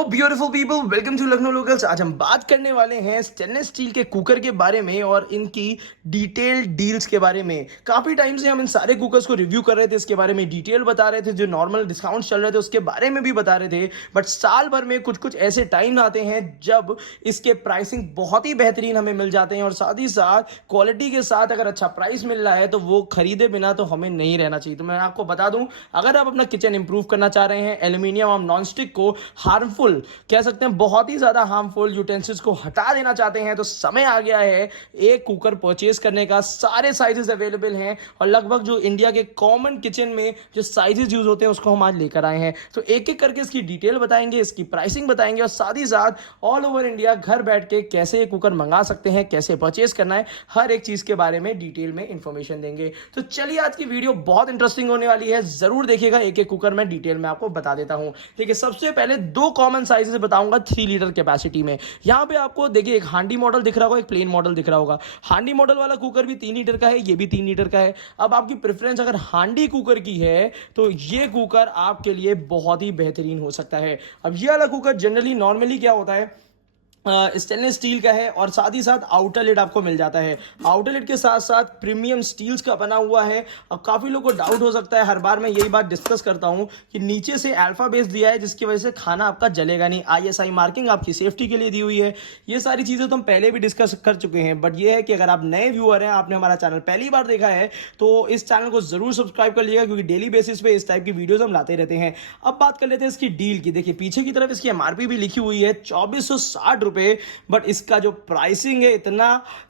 Beautiful people, welcome to Lucknow locals. आज हम बात करने वाले हैं स्टेनलेस स्टील के कुकर के बारे में और इनकी डिटेल डील्स के बारे में। काफ़ी टाइम से हम इन सारे कुकर्स को रिव्यू कर रहे थे, इसके बारे में डिटेल बता रहे थे, जो नॉर्मल डिस्काउंट चल रहे थे उसके बारे में भी बता रहे थे। बट साल भर में कुछ कुछ ऐसे टाइम आते हैं जब इसके प्राइसिंग बहुत ही बेहतरीन हमें मिल जाते हैं और साथ ही साथ क्वालिटी के साथ अगर अच्छा प्राइस मिल रहा है तो वो खरीदे बिना तो हमें नहीं रहना चाहिए। तो मैं आपको बता दूं, अगर आप अपना किचन इंप्रूव करना चाह रहे हैं, एल्यूमिनियम और नॉन स्टिक को हार्मफुल कह सकते हैं, बहुत ही ज्यादा हार्मफुल यूटेंसिल्स को हटा देना चाहते हैं, तो समय आ गया है एक कुकर परचेज करने का। सारे साइजेस अवेलेबल हैं और लगभग जो इंडिया के कॉमन किचन में जो साइजेस यूज होते हैं उसको हम आज लेकर आए हैं। तो एक एक करके इसकी डिटेल बताएंगे, इसकी प्राइसिंग बताएंगे और साथ ही साथ ऑल ओवर इंडिया घर बैठ के कैसे ये कुकर मंगा सकते हैं, कैसे परचेज करना है, हर एक चीज के बारे में डिटेल में इंफॉर्मेशन देंगे। तो चलिए, आज की वीडियो बहुत इंटरेस्टिंग होने वाली है, जरूर देखिएगा। एक एक कुकर में डिटेल में आपको बता देता हूं। ठीक है, सबसे पहले दो कॉमन साइजेस बताऊंगा 3 लीटर कैपेसिटी में। यहां पे आपको देखिए एक हांडी मॉडल दिख रहा होगा, एक प्लेन मॉडल दिख रहा होगा। हांडी मॉडल वाला कुकर भी 3 लीटर का है, ये भी 3 लीटर का है। अब आपकी प्रेफरेंस अगर हांडी कुकर की है तो ये कुकर आपके लिए बहुत ही बेहतरीन हो सकता है। अब ये वाला कुकर जनरली नॉर्मली क्या होता है, स्टेनलेस स्टील का है और साथ ही साथ आउटर लिड आपको मिल जाता है। आउटर लिड के साथ साथ प्रीमियम स्टील्स का बना हुआ है। अब काफ़ी लोगों को डाउट हो सकता है, हर बार मैं यही बात डिस्कस करता हूं कि नीचे से अल्फा बेस दिया है जिसकी वजह से खाना आपका जलेगा नहीं। आईएसआई मार्किंग आपकी सेफ्टी के लिए दी हुई है। ये सारी चीज़ें तो हम पहले भी डिस्कस कर चुके हैं, बट ये है कि अगर आप नए व्यूअर हैं, आपने हमारा चैनल पहली बार देखा है तो इस चैनल को जरूर सब्सक्राइब कर लीजिएगा, क्योंकि डेली बेसिस पे इस टाइप की वीडियोस हम लाते रहते हैं। अब बात कर लेते हैं इसकी डील की। देखिए पीछे की तरफ इसकी एमआरपी भी लिखी हुई है 2460 रुपए, बट इसका जो प्राइसिंग है इतना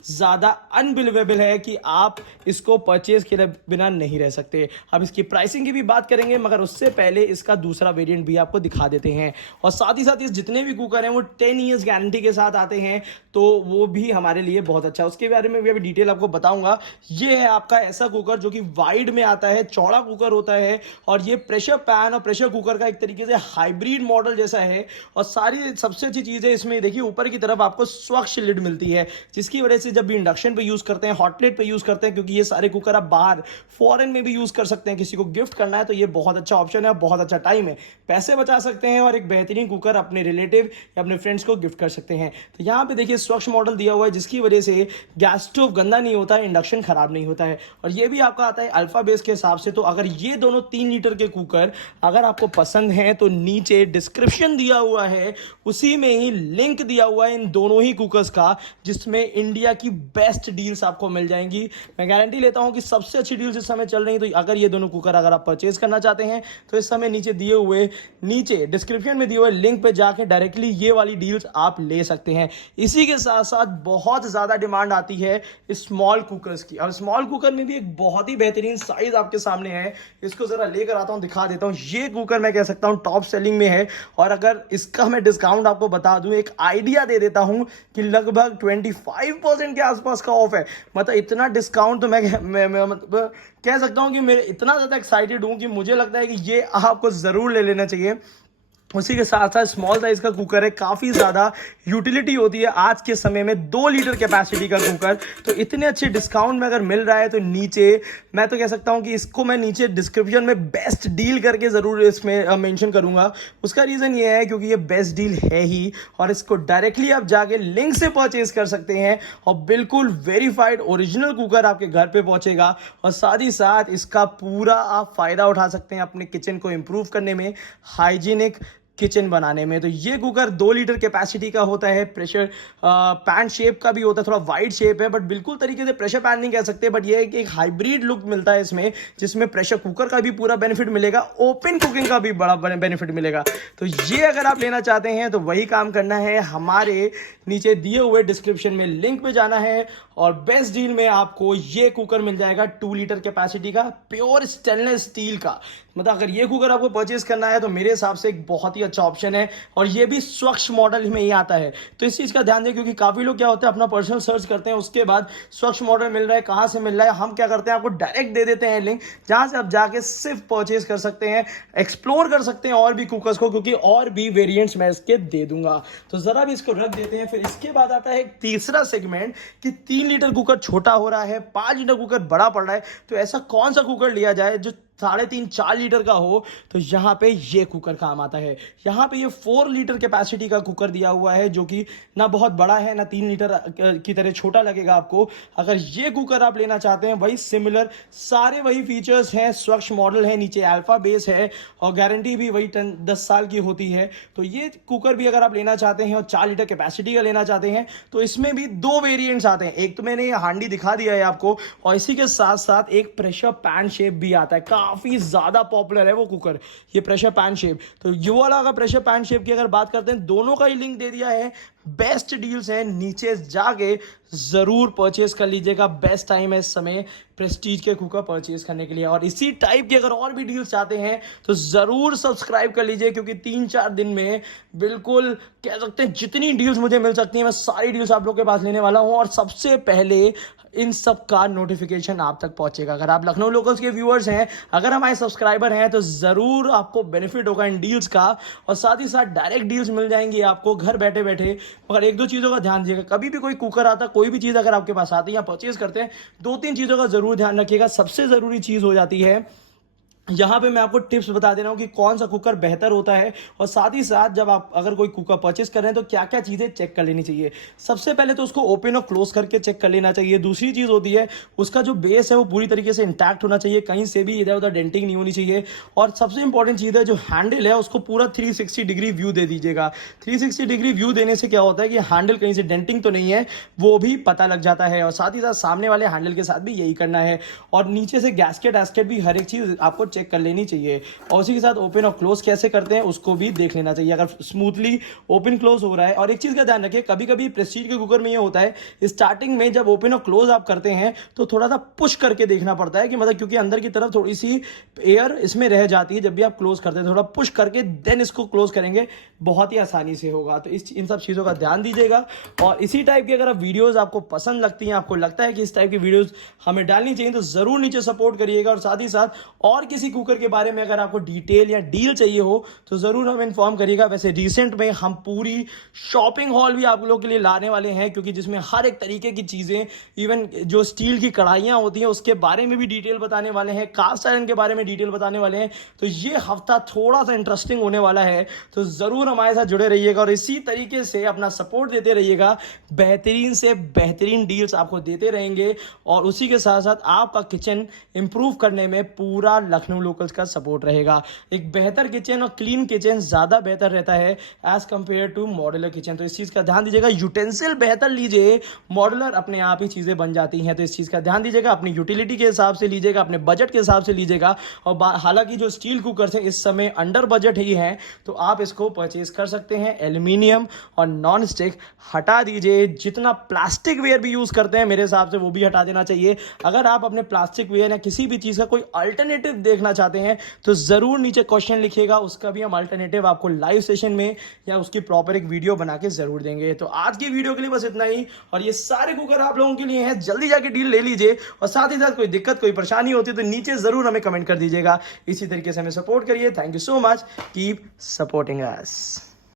ज्यादा अनबिलीवेबल है कि आप इसको परचेज किए बिना नहीं रह सकते। अब इसकी प्राइसिंग की भी बात करेंगे, मगर उससे पहले इसका दूसरा वेरिएंट भी आपको दिखा देते हैं। और साथ ही साथ इस जितने भी कुकर हैं वो 10 ईयर्स गारंटी के साथ आते हैं, तो वो भी हमारे लिए बहुत अच्छा है। उसके बारे में भी अभी डिटेल आपको बताऊंगा। ये है आपका ऐसा कुकर जो कि वाइड में आता है, चौड़ा कुकर होता है और ये प्रेशर पैन और प्रेशर कुकर का एक तरीके से हाइब्रिड मॉडल जैसा है। और सारी सबसे अच्छी चीज है इसमें, देखिए ऊपर की तरफ आपको स्वच्छ लिड मिलती है, जिसकी वजह से जब भी इंडक्शन पे यूज करते हैं, हॉट प्लेट पे यूज करते हैं, क्योंकि ये सारे कुकर आप बाहर फॉरेन में भी यूज कर सकते हैं, किसी को गिफ्ट करना है तो ये बहुत अच्छा ऑप्शन है, बहुत अच्छा टाइम है, पैसे बचा सकते हैं और एक बेहतरीन कुकर अपने रिलेटिव या अपने फ्रेंड्स को गिफ्ट कर सकते हैं। तो यहाँ पे देखिए स्वच्छ मॉडल दिया हुआ है, जिसकी वजह से गैस स्टोव गंदा नहीं होता है, इंडक्शन खराब नहीं होता है। और ये भी आपका आता है अल्फा बेस के हिसाब से। तो अगर ये दोनों 3 लीटर के कुकर अगर आपको पसंद है तो नीचे डिस्क्रिप्शन दिया हुआ है, उसी में ही लिंक दिया हुआ है इन दोनों ही कुकर्स का, जिसमें इंडिया की बेस्ट डील्स आपको मिल जाएंगी। मैं गारंटी लेता हूं कि सबसे अच्छी डील्स इस समय चल रही है। तो अगर ये दोनों कुकर अगर आप परचेज करना चाहते हैं तो इस समय नीचे डिस्क्रिप्शन में दिए हुए लिंक पे जाके डायरेक्टली ये वाली डील्स आप ले सकते हैं। इसी के साथ साथ बहुत ज्यादा डिमांड आती है स्मॉल कुकर्स की, और स्मॉल कुकर में भी एक बहुत ही बेहतरीन साइज आपके सामने है। इसको जरा लेकर आता हूं, दिखा देता हूं। ये कुकर मैं कह सकता हूं टॉप सेलिंग में है, और अगर इसका मैं डिस्काउंट आपको बता दूं, एक आइडिया दे देता हूं कि लगभग 25% के आसपास का ऑफ है। मतलब इतना डिस्काउंट तो मैं मतलब कह सकता हूं कि मैं इतना ज्यादा एक्साइटेड हूं कि मुझे लगता है कि ये आपको जरूर ले लेना चाहिए। उसी के साथ साथ स्मॉल साइज का कुकर है, काफ़ी ज़्यादा यूटिलिटी होती है आज के समय में। 2 लीटर कैपेसिटी का कुकर, तो इतने अच्छे डिस्काउंट में अगर मिल रहा है तो नीचे मैं तो कह सकता हूं कि इसको मैं नीचे डिस्क्रिप्शन में बेस्ट डील करके ज़रूर इसमें मेंशन करूंगा। उसका रीज़न ये है क्योंकि ये बेस्ट डील है ही, और इसको डायरेक्टली आप जाके लिंक से परचेज कर सकते हैं और बिल्कुल वेरीफाइड ओरिजिनल कुकर आपके घर पे पहुंचेगा। और साथ ही साथ इसका पूरा आप फ़ायदा उठा सकते हैं अपने किचन को इम्प्रूव करने में, हाइजीनिक किचन बनाने में। तो ये कुकर 2 लीटर कैपेसिटी का होता है, प्रेशर पैन शेप का भी होता है, थोड़ा वाइड शेप है, बट बिल्कुल तरीके से प्रेशर पैन नहीं कह सकते, बट ये एक हाइब्रिड लुक मिलता है इसमें, जिसमें प्रेशर कुकर का भी पूरा बेनिफिट मिलेगा, ओपन कुकिंग का भी बड़ा बेनिफिट मिलेगा। तो ये अगर आप लेना चाहते हैं तो वही काम करना है, हमारे नीचे दिए हुए डिस्क्रिप्शन में लिंक पे जाना है और बेस्ट डील में आपको ये कुकर मिल जाएगा 2 लीटर कैपेसिटी का, प्योर स्टेनलेस स्टील का। मतलब अगर ये कुकर आपको परचेज करना है तो मेरे हिसाब से एक बहुत ही अच्छा ऑप्शन है, और ये भी स्वच्छ मॉडल में ही आता है। तो इस चीज का ध्यान दें, क्योंकि काफी लोग क्या होते हैं अपना पर्सनल सर्च करते हैं, उसके बाद स्वच्छ मॉडल मिल रहा है, कहां से मिल रहा है, हम क्या करते हैं आपको डायरेक्ट दे देते हैं लिंक, जहां से आप जाके सिर्फ परचेज कर सकते हैं, एक्सप्लोर कर सकते हैं और भी कुकर्स को, क्योंकि और भी वेरिएंट्स मैं इसके दे दूंगा। तो जरा भी इसको रख देते हैं। फिर इसके बाद आता है एक तीसरा सेगमेंट कि 3 लीटर कुकर छोटा हो रहा है, 5 लीटर कुकर बड़ा पड़ रहा है, तो ऐसा कौन सा कुकर लिया जाए जो 3.5-4 लीटर का हो तो यहाँ पे ये कुकर काम आता है। यहाँ पे ये 4 लीटर कैपेसिटी का कुकर दिया हुआ है, जो कि ना बहुत बड़ा है ना 3 लीटर की तरह छोटा लगेगा आपको। अगर ये कुकर आप लेना चाहते हैं, वही सिमिलर सारे वही फीचर्स हैं, स्वच्छ मॉडल है, नीचे अल्फा बेस है और गारंटी भी वही 10 साल की होती है। तो ये कुकर भी अगर आप लेना चाहते हैं और 4 लीटर कैपेसिटी का लेना चाहते हैं तो इसमें भी 2 वेरिएंट्स आते हैं। एक तो मैंने ये हांडी दिखा दिया है आपको, और इसी के साथ साथ एक प्रेशर पैन शेप भी आता है। काफी ज्यादा पॉपुलर है वो कुकर, ये प्रेशर पैन शेप। तो ये वाला अगर प्रेशर पैन शेप की अगर बात करते हैं, दोनों का ही लिंक दे दिया है। बेस्ट डील्स है, नीचे जाके जरूर परचेज कर लीजिएगा। बेस्ट टाइम है इस समय प्रेस्टीज के कुकर परचेज करने के लिए। और इसी टाइप की अगर और भी डील्स चाहते हैं तो जरूर सब्सक्राइब कर लीजिए, क्योंकि 3-4 दिन में बिल्कुल कह सकते हैं जितनी डील्स मुझे मिल सकती हैं मैं सारी डील्स आप लोग के पास लेने वाला हूं, और सबसे पहले इन सब का नोटिफिकेशन आप तक पहुंचेगा। अगर आप लखनऊ लोकल्स के व्यूअर्स हैं, अगर हमारे सब्सक्राइबर हैं, तो जरूर आपको बेनिफिट होगा इन डील्स का, और साथ ही साथ डायरेक्ट डील्स मिल जाएंगी आपको घर बैठे बैठे। मगर 1-2 चीज़ों का ध्यान दीजिएगा, कभी भी कोई कुकर आता, कोई भी चीज़ अगर आपके पास आती है या परचेज करते हैं, 2-3 चीज़ों का जरूर ध्यान रखिएगा। सबसे ज़रूरी चीज़ हो जाती है, यहाँ पे मैं आपको टिप्स बता दे रहा हूँ कि कौन सा कुकर बेहतर होता है, और साथ ही साथ जब आप अगर कोई कुकर परचेस कर रहे हैं तो क्या क्या चीज़ें चेक कर लेनी चाहिए। सबसे पहले तो उसको ओपन और क्लोज करके चेक कर लेना चाहिए। दूसरी चीज़ होती है उसका जो बेस है वो पूरी तरीके से इंटैक्ट होना चाहिए, कहीं से भी इधर उधर डेंटिंग नहीं होनी चाहिए। और सबसे इंपॉर्टेंट चीज़ है जो हैंडल है उसको पूरा 360 डिग्री व्यू दे दीजिएगा। 360 डिग्री व्यू देने से क्या होता है कि हैंडल कहीं से डेंटिंग तो नहीं है वो भी पता लग जाता है, और साथ ही साथ सामने वाले हैंडल के साथ भी यही करना है। और नीचे से गैस्केट एस्केट भी हर एक चीज़ आपको चेक कर लेनी चाहिए, और उसी के साथ ओपन और क्लोज कैसे करते हैं उसको भी देख लेना चाहिए, अगर स्मूथली ओपन क्लोज हो रहा है। और एक चीज का ध्यान रखिए, कभी कभी प्रेस्टीज के कुकर में ये होता है स्टार्टिंग में जब ओपन और क्लोज आप करते हैं तो थोड़ा सा पुश करके देखना पड़ता है कि मतलब, क्योंकि अंदर की तरफ थोड़ी सी एयर इसमें रह जाती है। जब भी आप क्लोज करते हैं थोड़ा पुश करके देन इसको क्लोज करेंगे, बहुत ही आसानी से होगा। तो इन सब चीज़ों का ध्यान दीजिएगा। और इसी टाइप की अगर आप वीडियोस आपको पसंद लगती हैं, आपको लगता है कि इस टाइप की वीडियोस हमें डालनी चाहिए, तो जरूर नीचे सपोर्ट करिएगा। और साथ ही साथ और किसी कुकर के बारे में अगर आपको डिटेल या डील चाहिए हो तो जरूर हमें इन्फॉर्म करिएगा। वैसे रिसेंट में हम पूरी शॉपिंग हॉल भी आप लोगों के लिए लाने वाले हैं, क्योंकि जिसमें हर एक तरीके की चीजें, इवन जो स्टील की कढ़ाइयां होती हैं उसके बारे में भी डिटेल बताने वाले हैं, कास्ट आयरन के बारे में डिटेल बताने वाले हैं। तो ये हफ्ता थोड़ा सा इंटरेस्टिंग होने वाला है, तो जरूर हमारे साथ जुड़े रहिएगा और इसी तरीके से अपना सपोर्ट देते रहिएगा। बेहतरीन से बेहतरीन डील्स आपको देते रहेंगे, और उसी के साथ साथ आपका किचन इंप्रूव करने में पूरा लखनऊ लोकल्स का सपोर्ट रहेगा। एक बेहतर किचन और क्लीन किचन ज़्यादा बेहतर रहता है as compare to modular kitchen, तो इस चीज़ का ध्यान दीजिएगा। यूटेंसिल बेहतर लीजिए, मॉड्यूलर अपने आप ही चीज़ें बन जाती हैं, तो इस चीज़ का ध्यान दीजिएगा। अपनी यूटिलिटी के हिसाब से लीजिएगा, अपने बजट के हिसाब से लीजिएगा। और हालांकि जो स्टील कुकर हैं इस समय अंडर बजट ही हैं, तो आप इसको परचेज कर सकते हैं। एल्यूमिनियम और नॉन स्टिक हटा दीजिए, जितना प्लास्टिक वेयर भी यूज़ करते हैं मेरे हिसाब से वो भी हटा देना चाहिए। अगर आप अपने प्लास्टिक वेयर या किसी भी चीज़ का कोई अल्टरनेटिव देखना चाहते हैं तो ज़रूर नीचे क्वेश्चन लिखिएगा, उसका भी हम अल्टरनेटिव आपको लाइव सेशन में या उसकी प्रॉपर एक वीडियो बना के जरूर देंगे। तो आज की वीडियो के लिए बस इतना ही, और ये सारे कुकर आप लोगों के लिए हैं, जल्दी जाके डील ले लीजिए। और साथ ही साथ कोई दिक्कत कोई परेशानी होती है तो नीचे जरूर हमें कमेंट कर दीजिएगा। इसी तरीके से हमें सपोर्ट करिए। Thank you so much, keep supporting us.